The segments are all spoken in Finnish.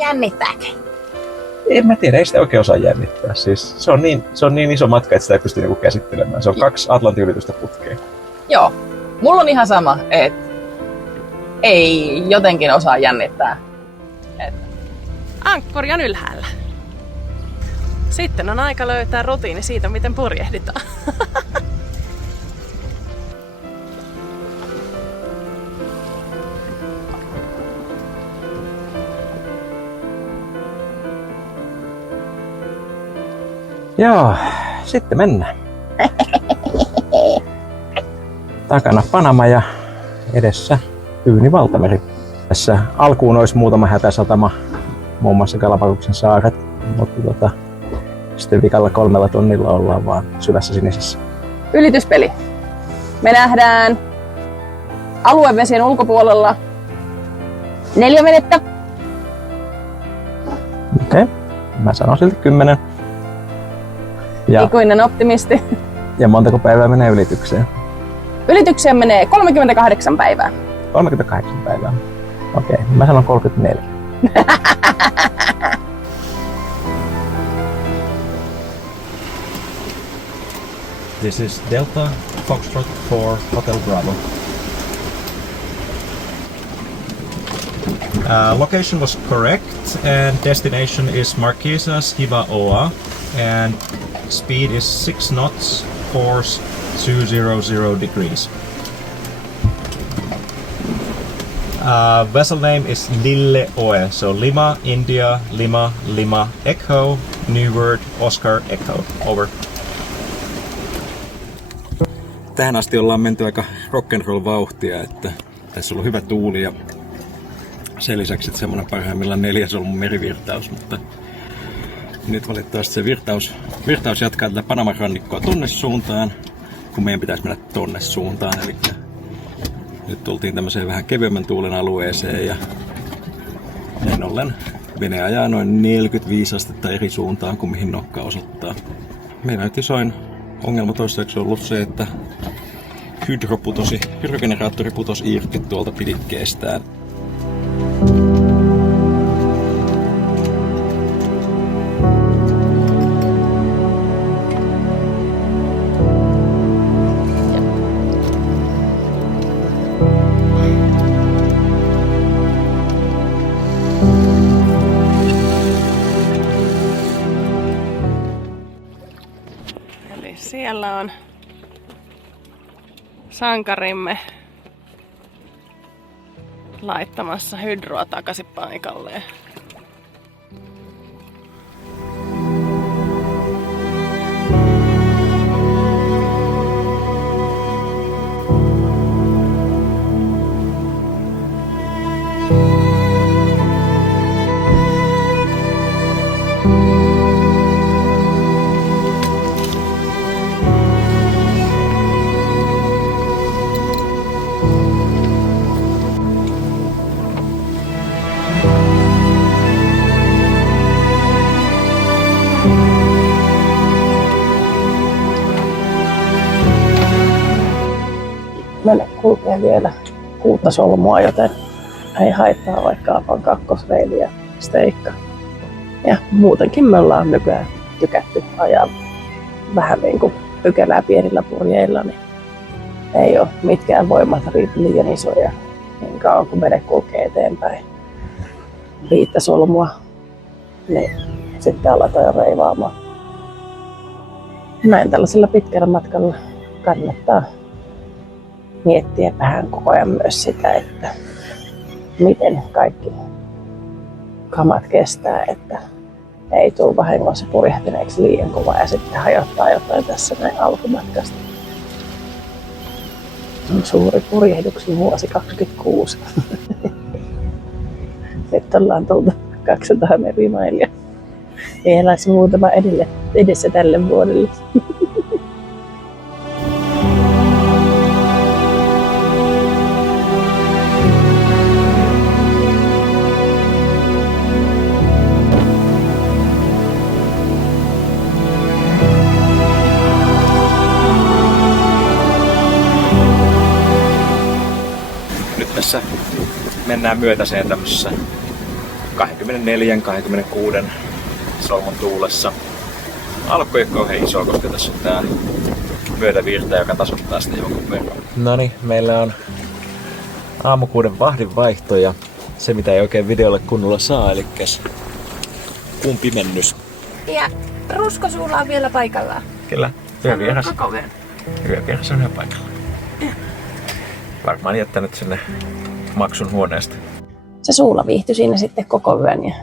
Jännittääkö? En mä tiedä, ei sitä oikein osaa jännittää. Siis se on niin iso matka, että sitä ei pysty niinku käsittelemään. Se on 2 Atlantin ylitystä putkeen. Joo. Mulla on ihan sama, että ei jotenkin osaa jännittää. Ankkuri on ylhäällä. Sitten on aika löytää rutiini siitä, miten purjehditaan. Joo, sitten mennään. Takana Panama ja edessä Tyyni valtameri. Tässä alkuun olisi muutama hätäsatama, muun muassa Galapagoksen saaret, mutta sitten vikalla 3 tunnilla ollaan vaan syvässä sinisessä. Ylityspeli. Me nähdään aluevesien ulkopuolella 4 venettä. Okei, mä sanon silti 10. Ja, Ikuinen optimisti. ja montako päivää menee ylitykseen? Ylitykseen menee 38 päivää. 38 päivää. Okei, mä sanon 34. This is Delta Foxtrot 4 Hotel Bravo. Location was correct and destination is Marquesas Hiva Oa and speed is 6 knots, course 200 degrees. Vessel name is Lille Oe, so Lima, India, Lima, Lima, Echo, New Word, Oscar, Echo, over. Tähän asti ollaan menty aika rock'n'roll vauhtia, että tässä on ollut hyvä tuuli ja sen lisäksi semmoinen parhaimmillaan 4 solmun merivirtaus, mutta nyt valitettavasti se virtaus jatkaa tätä Panaman rannikkoa tonne suuntaan, kun meidän pitäisi mennä tonne suuntaan. Eli nyt tultiin tämmöiseen vähän kevyemmän tuulen alueeseen ja näin ollen vene ajaa noin 45 astetta eri suuntaan kuin mihin nokka osoittaa. Meillä nyt isoin ongelma toistaiseksi on ollut se, että hydrogeneraattori putosi irti tuolta pidikkeestään. Eli siellä on sankarimme laittamassa hydroa takaisin paikalleen. Meille kulkee vielä 6 solmua, joten ei haittaa vaikka on kakkosreili ja steikka. Ja muutenkin me ollaan nykyään tykätty ajaa vähän niin kuin pykälää pienillä purjeilla, niin ei ole mitkään voimat liian isoja niin kauan kun vene kulkee eteenpäin. 5 solmua, niin sitten aletaan jo reivaamaan. Näin tällaisella pitkällä matkalla kannattaa miettiä vähän koko ajan myös sitä, että miten kaikki kamat kestää, että ei tule vahingossa purjehtineeksi liian kova ja sitten hajottaa jotain tässä näin alkumatkasta. On suuri purjehduksen vuosi 26. Nyt ollaan tultu 200 merimailia. Vielä olisi muutama edessä tälle vuodelle. Nyt tässä mennään myötäiseen tämmöisessä 24-26 solmun tuulessa. Alkko ei ole kauhean iso, koska tässä on tää myötävirta, joka tasoittaa sitä jonkun verran. Noniin, meillä on aamukuuden vahdin vaihto ja se mitä ei oikein videolle kunnolla saa, eli kuun pimennys. Ja ruskosuula on vielä paikallaan. Kyllä, yövieras. Koko yön. Yövieras on ihan paikalla. Varmaan jättänyt sinne maksun huoneesta. Se suula viihtyi siinä sitten koko yön ja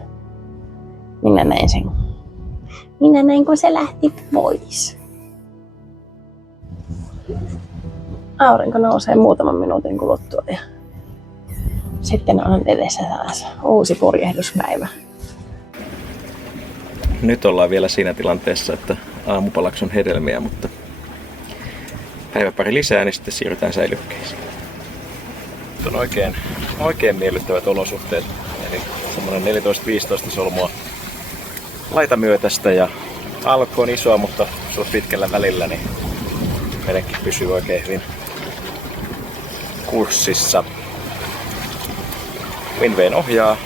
minä näin sen. Minä näin, kun se lähti pois. Aurinko nousee muutaman minuutin kuluttua ja sitten on edessä taas uusi purjehduspäivä. Nyt ollaan vielä siinä tilanteessa, että aamupalaksi on hedelmiä, mutta päiväpari lisää, niin sitten siirrytään säilykkeisiin. Nyt on oikein miellyttävät olosuhteet. Eli semmoinen 14-15 solmua laitamyötästä ja alkko on isoa, mutta sulla pitkällä välillä, niin meidänkin pysyy oikein hyvin kurssissa. Winveen ohjaa.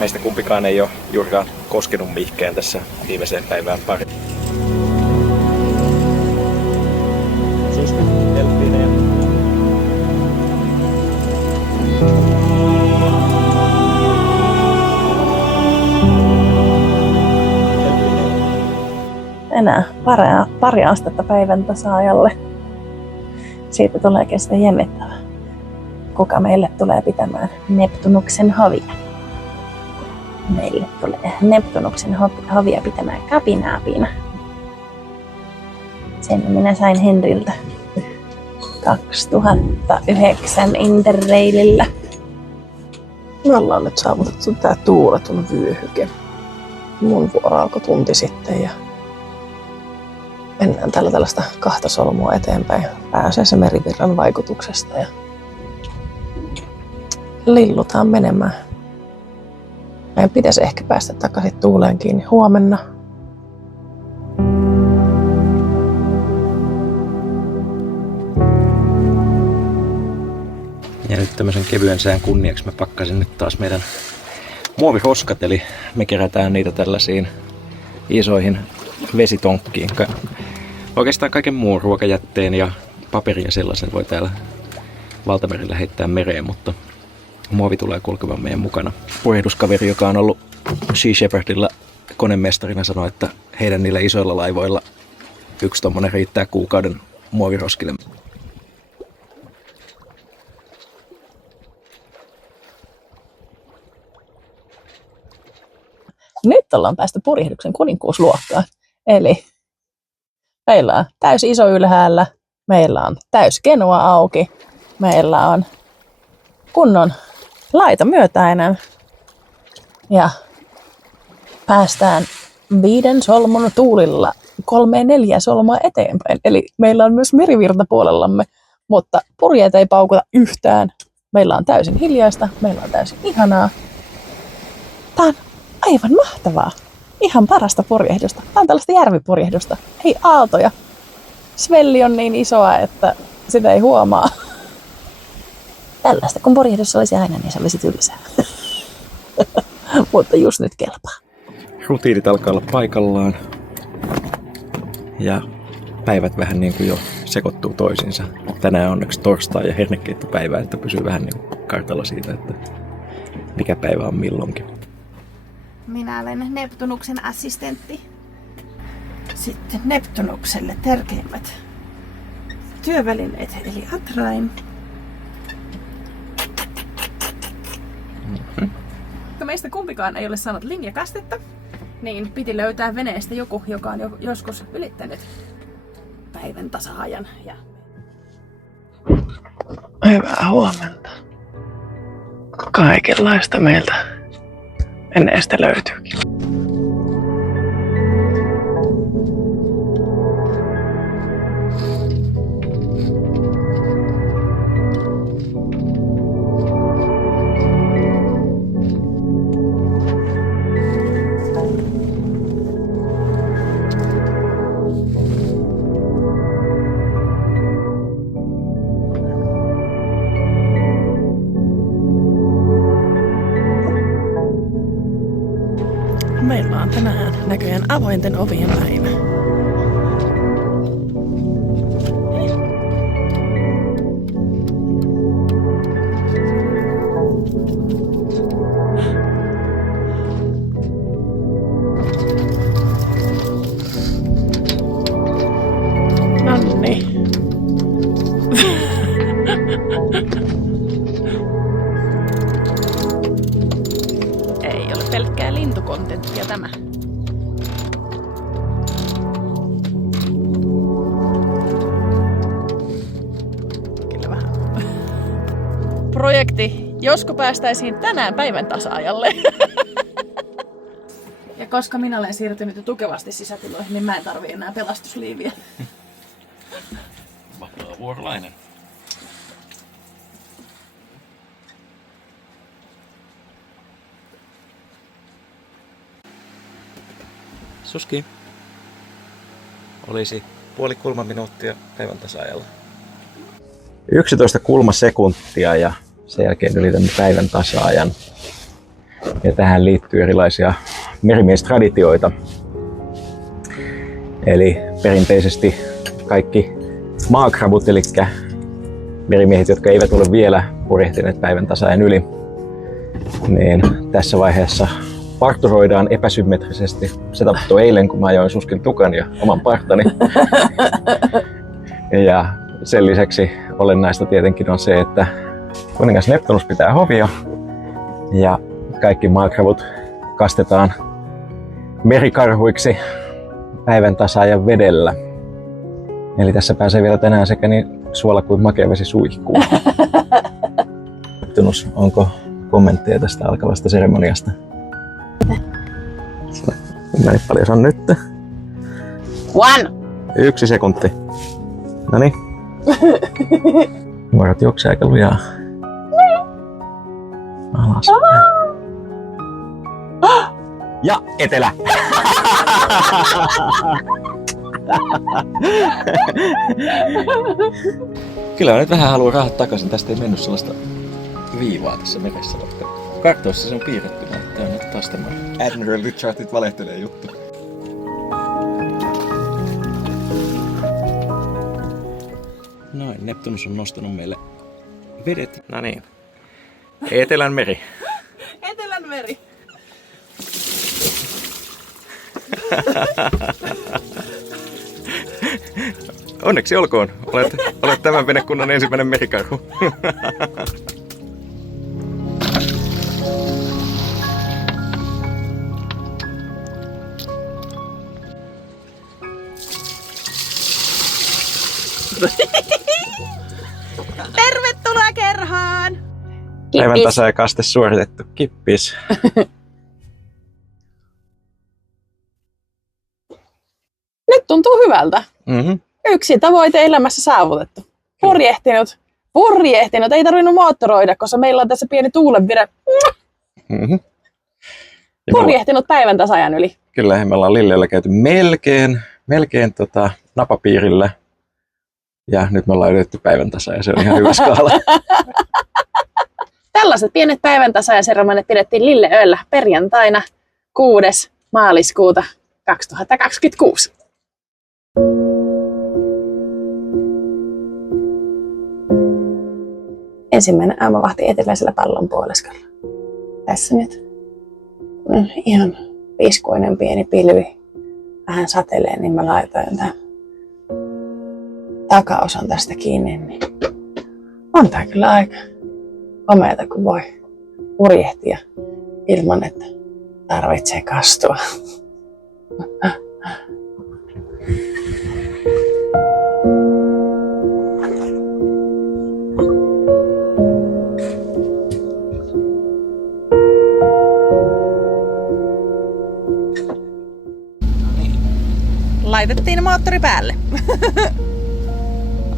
Meistä kumpikaan ei ole juurikaan koskenut mihinkään tässä viimeiseen päivään pari. Enää pari astetta päivän tasaajalle. Siitä tulee kestä jännittävää. Kuka meille tulee pitämään Neptunuksen havia? Meille tulee Neptunuksen havia pitämään Kapinaapina. Sen minä sain Henriltä 2009 Interrailillä. Me ollaan nyt saavutettu tää tuuletun vyöhyke. Mun vuoro alkoi tunti sitten ja mennään tällaista kahta solmua eteenpäin pääasiassa merivirran vaikutuksesta ja lillutaan menemään. Meidän pitäisi ehkä päästä takaisin tuuleen kiinni huomenna. Ja nyt tämmöisen kevyen sään kunniaksi mä pakkasin nyt taas meidän muoviroskat, eli me kerätään niitä tällaisiin isoihin vesitonkkiin. Oikeastaan kaiken muun ruokajätteen ja paperin ja sellaisen voi täällä valtamerillä heittää mereen, mutta muovi tulee kulkemaan meidän mukana. Purjehduskaveri, joka on ollut Sea Shepherdilla konemestarina, sanoi, että heidän niillä isoilla laivoilla yksi tommonen riittää kuukauden muoviroskille. Nyt ollaan päästy purjehduksen kuninkuusluokkaan. Eli meillä on täys iso ylhäällä, meillä on täys kenua auki, meillä on kunnon laita myötäinen ja päästään 5 solmun tuulilla 3-4 solmua eteenpäin. Eli meillä on myös merivirta puolellamme, mutta purjeet ei paukuta yhtään. Meillä on täysin hiljaista, meillä on täysin ihanaa. Tää on aivan mahtavaa. Ihan parasta purjehdusta. Tää on tällaista järvipurjehdusta. Ei aaltoja. Svelli on niin isoa, että sitä ei huomaa. Tällaista kun purjehdus olisi aina, niin se olisi tylsää. Mutta just nyt kelpaa. Rutiinit alkaa olla paikallaan. Ja päivät vähän niin kuin jo sekoittuu toisiinsa. Tänään onneksi torstai ja hernekeittopäivä, että pysyy vähän niin kuin kartalla siitä, että mikä päivä on milloinkin. Minä olen Neptunuksen assistentti. Sitten Neptunukselle tärkeimmät työvälineet, eli atrain. Kun meistä kumpikaan ei ole saanut linjakastetta, niin piti löytää veneestä joku, joka on joskus ylittänyt päivän tasaajan. Ja Hyvää huomenta. Kaikenlaista meiltä veneestä löytyykin. on tänään näköjään avointen ovien päivä. Nonni. Ei ole pelkkää lintukontenttia tämä. Kyllä vähän. Projekti, josko päästäisiin tänään päivän tasaajalle. Ja koska minä olen siirtynyt jo tukevasti sisätiloihin, niin mä en tarvii enää pelastusliiviä. Vuorolainen. Suski. Olisi 0,5 minuuttia päivän tasaajalla. 11 kulmasekuntia ja sen jälkeen ylitämme päivän tasaajan. Ja tähän liittyy erilaisia merimiestraditioita. Eli perinteisesti kaikki maakrabut, eli merimiehet, jotka eivät ole vielä purjehtineet päivän tasaajan yli, niin tässä vaiheessa parturoidaan epäsymmetrisesti. Se tapahtui eilen, kun mä ajoin Suskin tukan ja oman partani. Ja sen lisäksi olennaista tietenkin on se, että kuningas Neptunus pitää hovia ja kaikki maakrabut kastetaan merikarhuiksi päivän tasaajan vedellä. Eli tässä pääsee vielä tänään sekä niin suola kuin makea vesi suihkuun. Neptunus, onko kommentteja tästä alkavasta seremoniasta? Näin paljon se on nyt. 1 sekunti. Noniin. Nuoret juoksee aika lujaa. Alaspäin. Ja etelä! Kyllä mä nyt vähän haluan rahat takaisin. Tästä ei mennyt sellaista viivaa tässä meressä. Kartoissa se on piirretty. Tää on nyt taas tämä Admiral Richardit valehtelee juttu. Noin, Neptunus on nostanut meille vedet. No niin. Etelän meri. Etelän meri. Onneksi olkoon. Olet tämän venekunnan ensimmäinen merikarhu. Tervetuloa kerhaan! Päivän tasaajaikaste suoritettu. Kippis. Nyt tuntuu hyvältä. Mm-hmm. Yksi tavoite elämässä saavutettu. Purjehtinut. Ei tarvinnut moottoroida, koska meillä on tässä pieni tuulenvire. Mm-hmm. Purjehtinut päivän tasaajan yli. Kyllä, me ollaan Lilleellä käyty melkein napapiirillä. Ja nyt me ollaan yritetty päivän tasaaja, se on ihan hyvä skaala. Tällaiset pienet päivän tasaajaseremonit pidettiin Lilleöllä perjantaina 6. maaliskuuta 2026. Ensimmäinen aamuvahti eteläisellä pallonpuoliskolla. Tässä nyt ihan piskuinen pieni pilvi. Vähän satelee, niin mä laitoin tämän takaosan tästä kiinni. Niin on tää kyllä aika komeata, kun voi purjehtia ilman, että tarvitsee kastua. Laitettiin moottori päälle.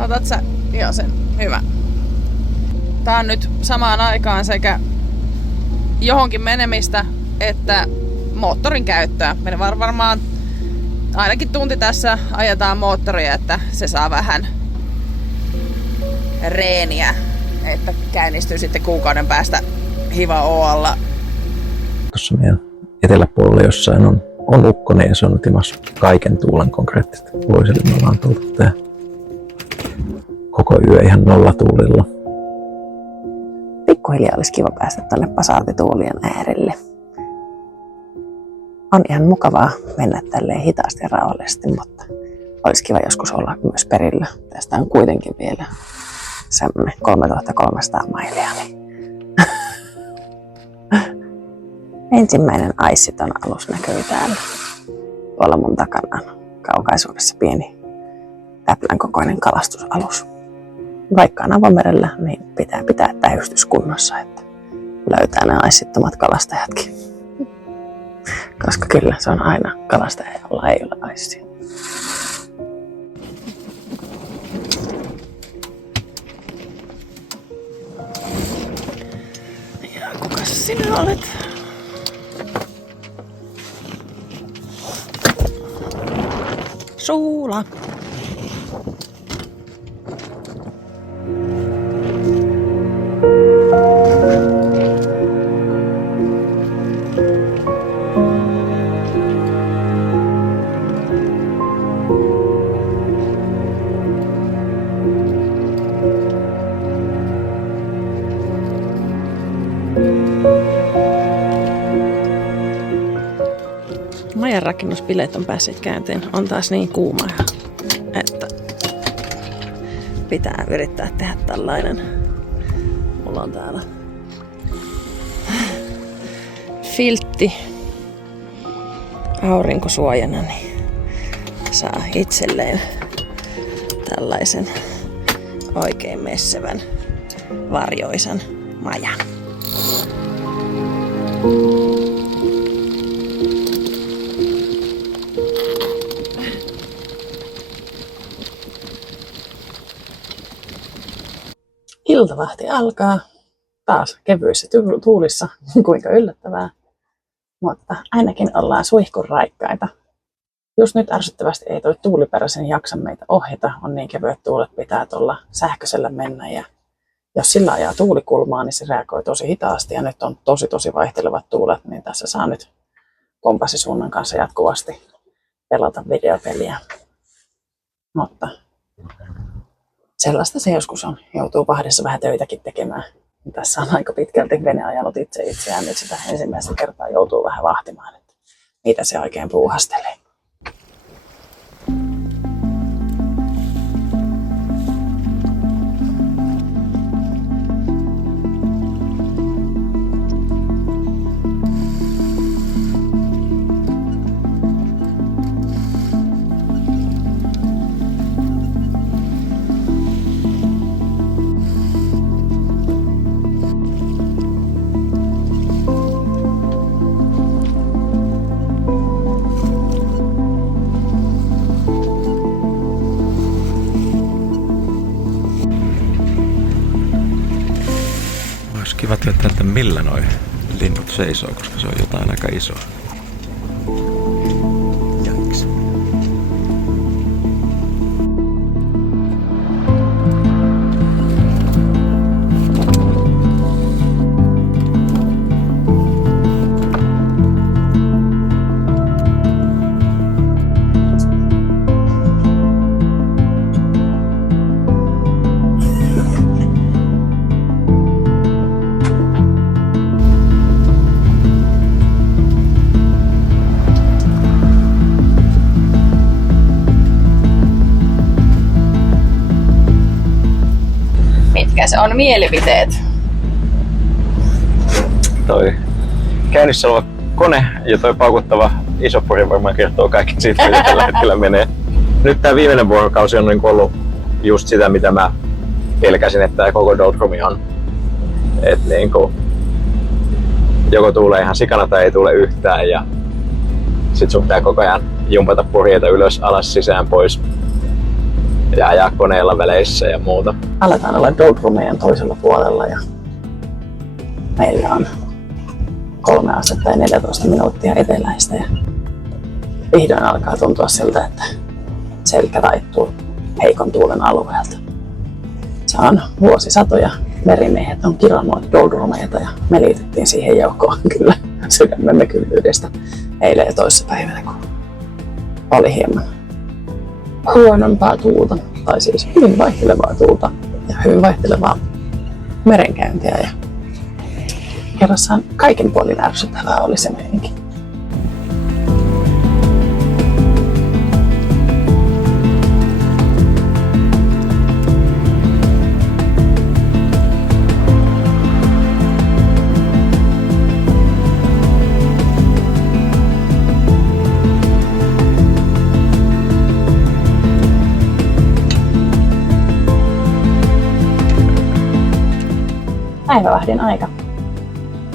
Otat sä? Joo, sen. Hyvä. Tää on nyt samaan aikaan sekä johonkin menemistä että moottorin käyttöä. Me varmaan ainakin tunti tässä ajetaan moottoria, että se saa vähän reeniä, että käynnistyy sitten kuukauden päästä Hiva Oalla. Tuossa meidän eteläpuolella jossain on on ukkonen ja se on timassa kaiken tuulen konkreettisesti pois. Eli me ollaan tultu tää koko yö ihan nollatuulilla. Pikkuhiljaa olisi kiva päästä tänne pasaartituulien äärelle. On ihan mukavaa mennä tälleen hitaasti ja rauhallisesti, mutta olisi kiva joskus olla myös perillä. Tästä on kuitenkin vielä semmoinen 3300 mailia. Niin ensimmäinen Aissiton alus näkyy täällä. Tuolla mun takana on kaukaisuudessa pieni täplän kokoinen kalastusalus. Vaikka on avomerellä, niin pitää pitää täystys kunnossa, että löytää nämä aissittomat kalastajatkin. Koska kyllä se on aina kalastaja, jolla ei ole aissia. Ja kukas sinä olet? Suula. Majan rakennusbileet on päässeet käyntiin. On taas niin kuuma, että pitää yrittää tehdä tällainen. Mulla on täällä filtti aurinkosuojana, niin saa itselleen tällaisen oikein messevän varjoisan majan. Iltavahti alkaa taas kevyissä tuulissa, kuinka yllättävää, mutta ainakin ollaan suihkun raikkaita. Just nyt ärsyttävästi ei toi tuuliperäisen jaksa meitä ohjata, on niin kevyet tuulet, pitää tuolla sähköisellä mennä ja jos sillä ajaa tuulikulmaa, niin se reagoi tosi hitaasti ja nyt on tosi vaihtelevat tuulet, niin tässä saa nyt kompassisuunnan kanssa jatkuvasti pelata videopeliä. Mutta sellaista se joskus on. Joutuu vahdissa vähän töitäkin tekemään. Tässä on aika pitkälti vene ajanut itseään. Nyt sitä ensimmäistä kertaa joutuu vähän vahtimaan, että mitä se oikein puuhastelee. Kiva tietää, että millä noi linnut seisoo, koska se on jotain aika isoa. Jaks. Mitkä se on mielipiteet? Toi käynnissä oleva kone ja toi paukuttava isopori varmaan kertoo kaikki siitä, mitä tällä hetkellä menee. Nyt tää viimeinen vuorokausi on niin ollut just sitä, mitä mä pelkäsin, että tää koko Doldrumi on. Et niin kuin, joko tuulee ihan sikana tai ei tule yhtään ja sit sun pitää koko ajan jumpata purjeita ylös, alas, sisään, pois ja ajaa koneella väleissä ja muuta. Aletaan olla Doldrumien toisella puolella ja meillä on 3 astetta ja 14 minuuttia eteläistä ja vihdoin alkaa tuntua siltä, että selkä taittuu heikon tuulen alueelta. Se on vuosisatoja. Merimiehet on kirannut Doldrumeita ja me liitettiin siihen joukkoon kyllä sydämemme kylvyydestä. eilen ja toissapäivänä, kun oli hieman huonompaa tuulta, tai siis hyvin vaihtelevaa tuulta ja hyvin vaihtelevaa merenkäyntiä. Ja kerrassaan kaiken puolin ärsyttävää oli se meininki. Päivävahdin aika.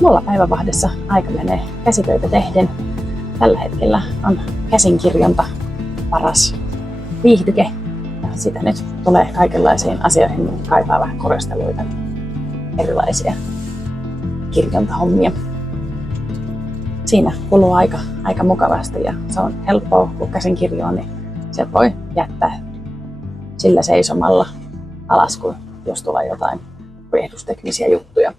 Mulla päivävahdissa aika menee käsitöitä tehden. Tällä hetkellä on käsinkirjonta paras viihdyke. Ja sitä nyt tulee kaikenlaisiin asioihin, kaipaa vähän koristeluita, erilaisia kirjontahommia. Siinä kuluu aika mukavasti ja se on helppoa, kun käsinkirjoa, niin se voi jättää sillä seisomalla alas, kun jos tulee jotain viehdusteknisiä juttuja.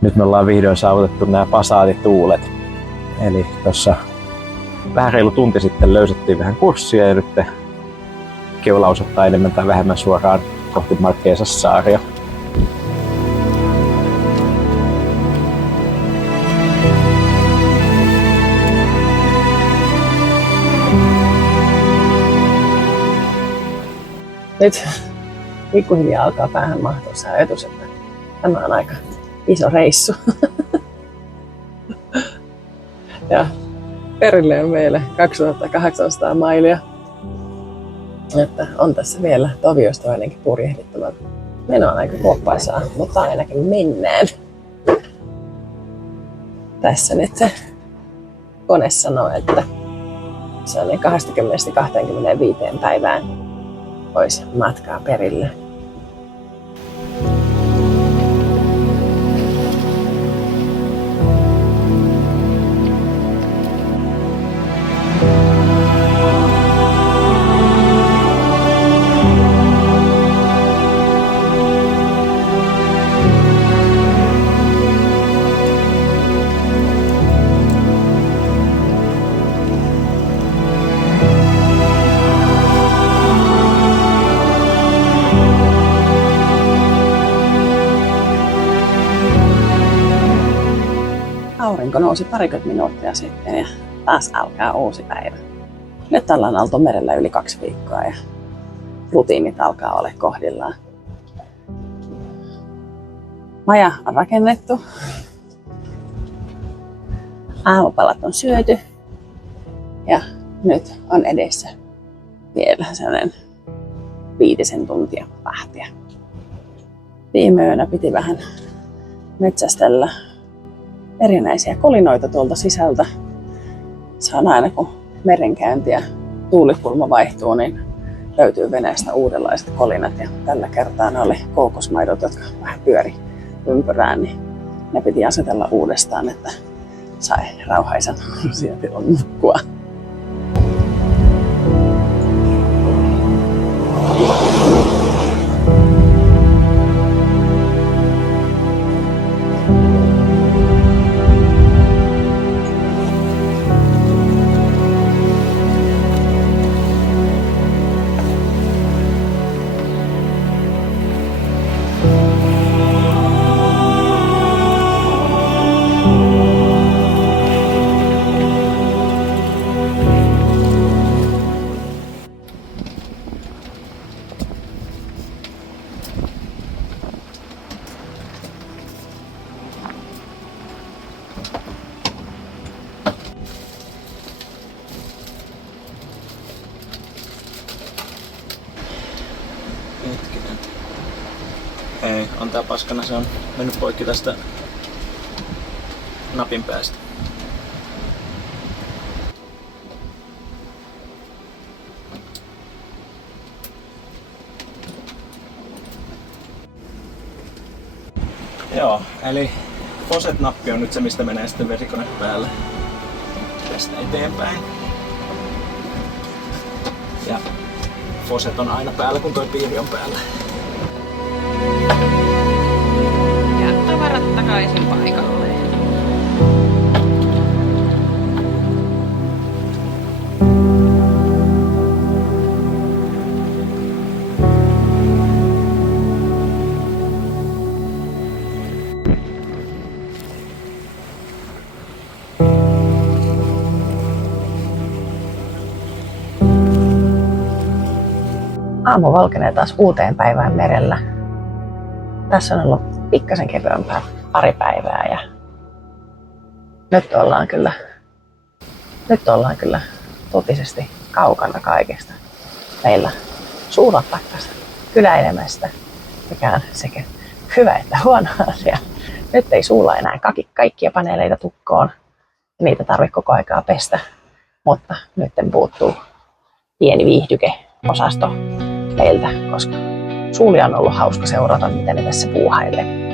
Nyt me ollaan vihdoin saavutettu nämä Passat-tuulet. Eli tuossa vähän reilu tunti sitten löysettiin vähän kurssia ja nyt keula osoittaa enemmän tai vähemmän suoraan kohti Marquesas-saaria. Nyt pikkuhiljaa alkaa päähän mahtua se ajatus, että tämä on aika iso reissu. Ja perille on meille 2800 mailia. Että on tässä vielä toviosta ainakin purjehdittavaa. Meno on aika kuoppaisaa, mutta ainakin mennään. Tässä nyt se kone sanoo, että se on 20-25 päivään olisi matkaa perille. Aurinko nousi parikymmentä minuuttia sitten ja taas alkaa uusi päivä. Nyt ollaan oltu merellä yli 2 viikkoa ja rutiinit alkaa olla kohdillaan. Maja on rakennettu. Aamupalat on syöty ja nyt on edessä vielä sellainen 5 tuntia pähtiä. Viime yönä piti vähän metsästellä erinäisiä kolinoita tuolta sisältä. Se on aina kun merenkäynti ja tuulikulma vaihtuu, niin löytyy veneestä uudenlaiset kolinat. Ja tällä kertaa ne oli kookosmaidot, jotka vähän pyöri ympyrään, niin ne piti asetella uudestaan, että sai rauhaisen sijatilon nukkua. Hetkinen. Ei, on tää paskana, se on mennyt poikki tästä napin päästä. Joo, eli Faucet-nappi on nyt se, mistä menee sitten vesikone päälle. Tästä eteenpäin. Ja Faucet on aina päällä, kun toi piiri on päällä. Ja tavarat takaisin paikalleen. Aamu valkenee taas uuteen päivään merellä. Tässä on ollut pikkasen kevyempää pari päivää ja nyt ollaan kyllä totisesti kaukana kaikesta. Meillä suulat pakkasta kyläilemästä, mikä on sekä hyvä että huono asia. Nyt ei suulla enää kaikkia paneeleita tukkoon. Niitä tarvitse koko aikaa pestä, mutta nyt puuttuu pieni viihdykeosasto meiltä, koska suulia on ollut hauska seurata, miten ne tässä puuhailee.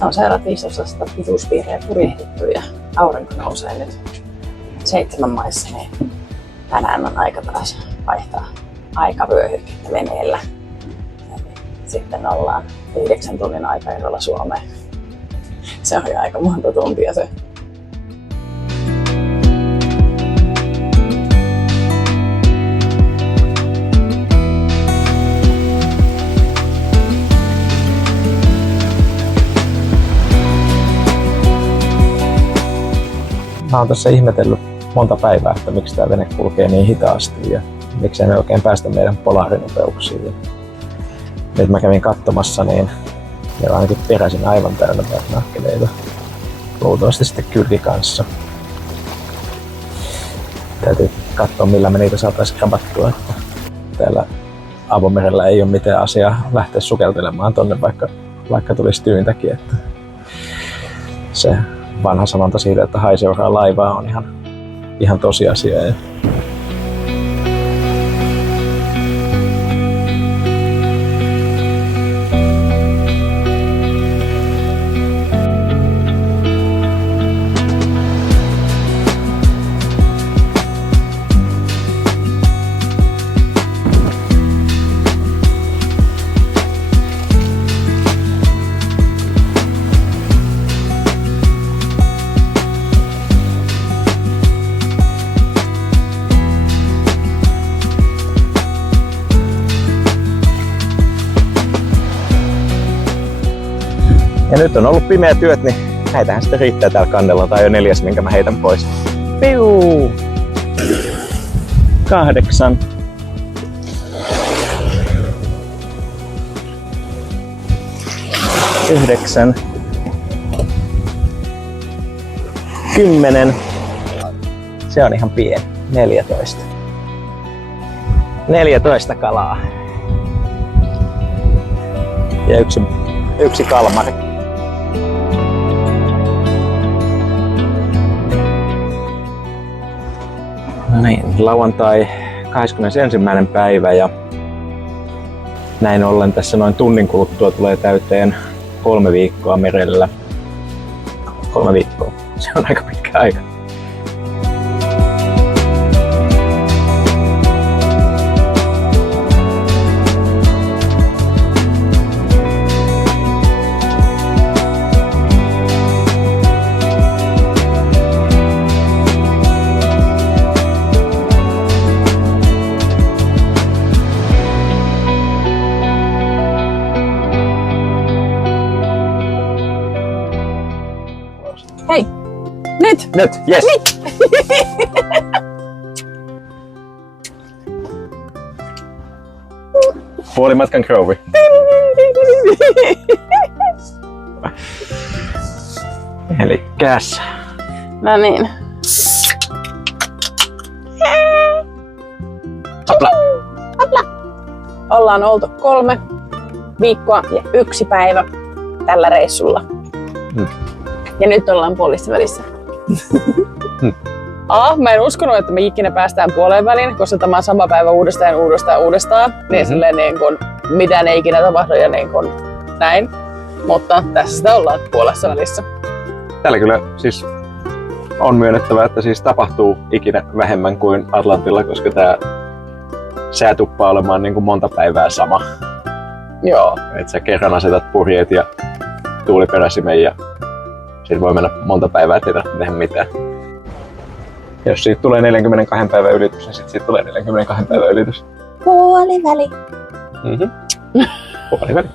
On seurat 5 osasta pituuspiirejä purjehdittu ja aurinko nousee nyt 7 maissa, niin tänään on aika taas vaihtaa aikavyöhykettä veneellä. Sitten ollaan 9 tunnin aikaerolla Suomeen. Se on jo aika monta tuntia se. Mä oon tässä ihmetellyt monta päivää, että miksi tää vene kulkee niin hitaasti ja miksei me oikein päästä meidän polaarinopeuksiin. Ja nyt mä kävin katsomassa, niin meillä on ainakin peräisin aivan täynnä nakkeleita. Luultavasti sitten kylki kanssa. Täytyy katsoa, millä me niitä saataisiin rabattua. Täällä avomerellä ei ole mitään asiaa lähteä sukeltelemaan tonne, vaikka tulisi tyyntäkin. Että se vanha sanonta siitä, että hai seuraa laivaa, on ihan tosiasia. Ja nyt on ollut pimeät yöt, niin näitähän sitten riittää täällä kannella. Tai jo 4, minkä mä heitän pois. Piu! 8. 9. 10. Se on ihan pieni. 14. 14 kalaa. Ja yksi kalmari. No niin, lauantai 21. päivä ja näin ollen tässä noin tunnin kuluttua tulee täyteen 3 viikkoa merellä. 3 viikkoa. Se on aika pitkä aika. Hei! Nyt! Nyt, yes! Puolimatkan Grovi. Elikkäs. No niin. Hopla! Ollaan oltu 3 viikkoa ja 1 päivä tällä reissulla. Ja nyt ollaan puolissa välissä. Mä en uskonut, että me ikinä päästään puoleen väliin, koska tämä on sama päivä uudestaan. Niin silleen niin kun mitään ei ikinä tapahdu ja niin kun näin. Mutta tässä sitä ollaan puolessa välissä. Täällä kyllä siis on myönnettävä, että siis tapahtuu ikinä vähemmän kuin Atlantilla, koska tää sää tuppaa olemaan niin kuin monta päivää sama. Joo. Et sä kerran asetat purjeet ja tuuliperäsimen ja siitä voi mennä monta päivää, ettei tehdä mitään. Jos siitä tulee 42 päivän ylitys, niin sit siitä tulee 42 päivän ylitys. Puoliväli. Puoliväli.